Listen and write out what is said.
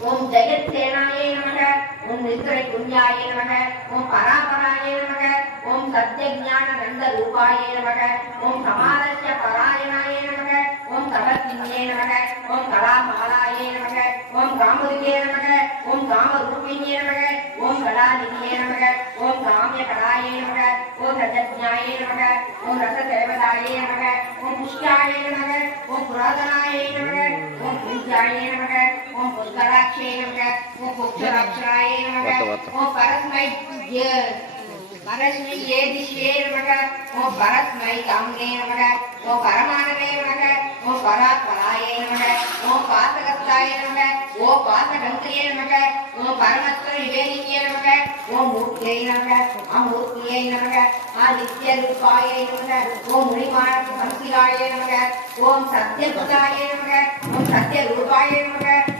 ஓம் ஜெயத்சேனாயே நமக. ஓம் நித்ரை புண்ணியாயே நமக. ஓம் பராபராயே நமக. ஓம் சத்யஞான நந்த ரூபாயே நமக. ஓம் சமாதஸ்ய பராயணாயே நமக. ஓம் தபஸ்வியே நமக. ஓம் கலாமாலாயே நமக. ஓம் காமுதியே நமக. ஓம் காமரூபிணியே நமக. ஓம் கலாநிதியே நமக. ஓம் காமிய கலாயே நமக. ஓம் ரஜத்ஞாயே நமக. ஓம் ரசதேவதாயே நமக. ஓம் புஷ்யாயே நமக. ஓம் புராதனாயே நமக. ஓம் புஞ்சாயே நமக. ஓம் புஷ்கராட்சே நமக. ஓம் புஷ்கராட்சராயே நமக. ஓம் பரஸ்மை परस्मै ये दिशे नमः। ओम परस्मै कामने नमः। ओम परमानवे नमः। ओम परात्पराये नमः। ओम पातकस्ताय नमः। ओम पातकंत्रिये नमः। ओम परमत्र निवेदिके नमः। ओम मूर्त्यै नमः। अमूर्त्यै नमः। आदित्य रूपाय नमः। ओम मुनिमानस संसिलाय नमः। ओम सत्यपुताय नमः। ओम सत्यरूपाय नमः।